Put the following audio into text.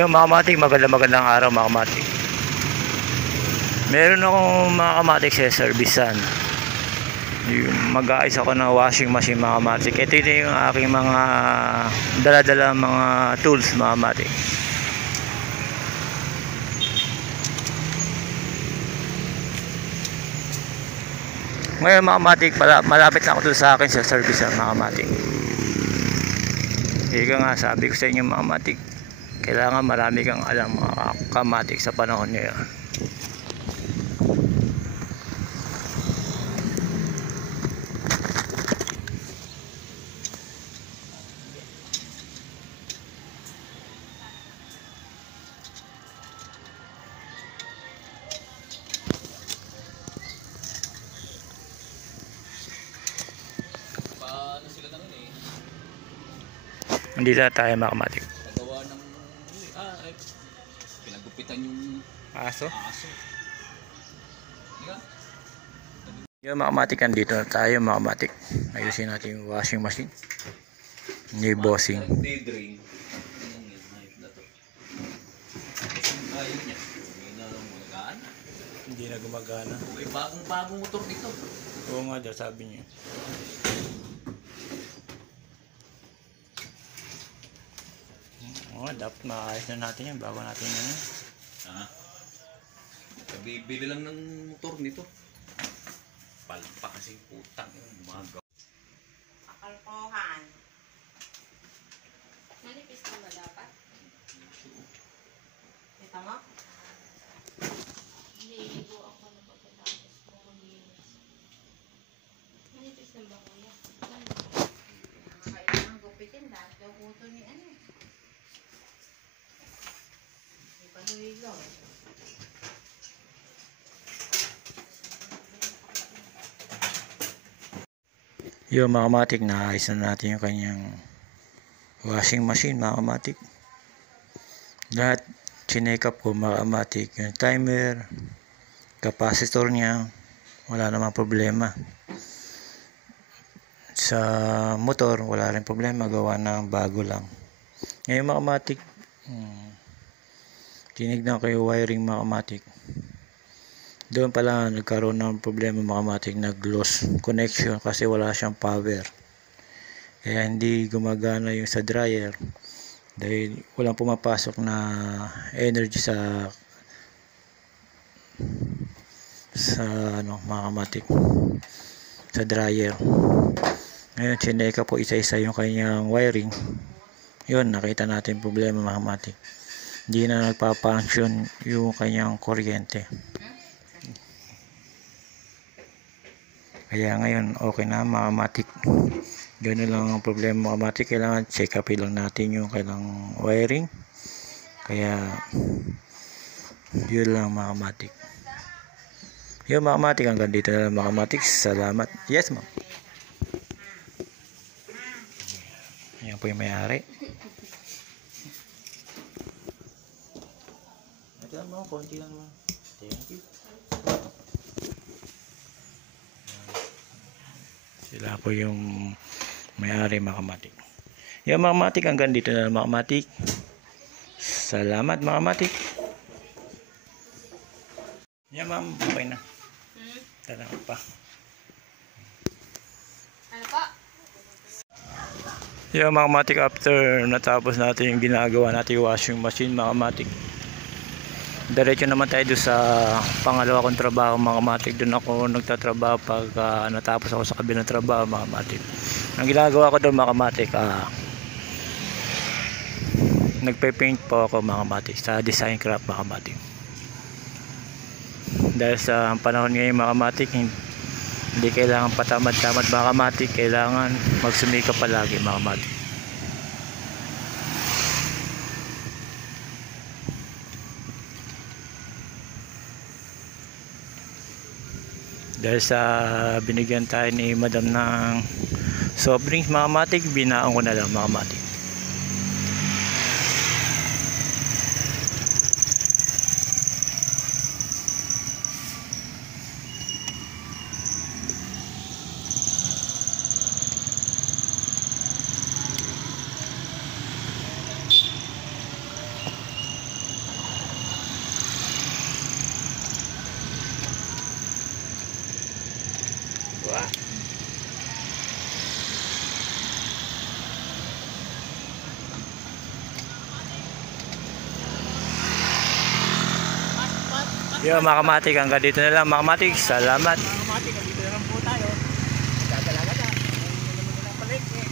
Yung mga kamatik, magandang araw mga kamatik. Meron akong mga kamatik sa servicean. Mag-aayos ako ng washing machine mga kamatik. Ito yung aking mga dala-dala mga tools mga kamatik. Ngayon mga kamatik, malapit na ako sa akin sa servicean mga kamatik. Ika nga sabi ko sa inyo mga kamatik, kailangan marami kang alam mga kamatik sa panahon ngayon. Nandito na tayo mga kamatik. Nagawa ng pinagupitan yung Aso? Diba? Yung mga kamatik, nandito na tayo mga kamatik. Ayusin natin yung washing machine ni bossing. Day-drain. Hindi na gumagana. Okay, bagong motor dito. Oo nga daw, sabi niya. Dapat maayos na natin yan bago natin yan. Bibili lang ng motor nito. Palpa kasi putang yung mga Akalpohan. Manipis na ba dapat? Kita mo? Niligo ako na pagkatapos ko kumilis. Manipis na ba kuya? Kailangan gupitin dahil daw kuto ni ano. Hindi pa niligo. Yung mga kamatik, naayos na natin yung kanyang washing machine mga kamatik. Lahat chinek up ko mga kamatik. Yung timer, capacitor niya, wala namang problema. Sa motor, wala rin problema, gawa ng bago lang. Ngayon mga kamatik, tinignan ko yung wiring mga kamatik. Doon pala nagkaroon ng problema mga kamatik, nag-loss connection kasi wala siyang power. Kaya hindi gumagana yung sa dryer dahil walang pumapasok na energy sa mga kamatik, sa dryer. Ngayon chineka po isa-isa yung kanyang wiring. Yun, nakita natin problema mga kamatik. Hindi na nagpa-function yung kanyang kuryente. Kaya ngayon okay na mga kamatik. Ganoon lang ang problema mga kamatik. Kailangan check up lang natin yung kailang wiring. Kaya yun lang mga kamatik. Yung mga kamatik, hanggang dito na lang mga kamatik. Salamat. Yes ma'am. Yan po yung may-ari. Ito lang mga konti lang mga. Thank you. Sila po yung may-ari mga kamatik. Yung mga kamatik, hanggang dito na lang mga kamatik. Salamat mga kamatik. Yan ma'am, okay na. Talagang pa. Ano po? Yung mga kamatik, after natapos natin yung ginagawa natin yung washing machine mga kamatik, diretso naman tayo doon sa pangalawa kong trabaho mga kamatik. Doon ako nagtatrabaho pag natapos ako sa kabilang trabaho mga kamatik. Ang ginagawa ko doon mga kamatik, nagpe-paint po ako mga kamatik sa design craft mga kamatik. Dahil sa panahon ngayon mga kamatik, hindi kailangan patamad-tamad mga kamatik, kailangan magsumikap palagi mga kamatik. Dahil sa binigyan tayo ni madam ng soft drinks mga kamatik, binaon ko na lang mga kamatik. Yo, mga kamatik, hanggang dito na lang mga kamatik. Salamat. Mga matik, dito na lang po tayo. Dadalaga na. Hindi naman na palengke.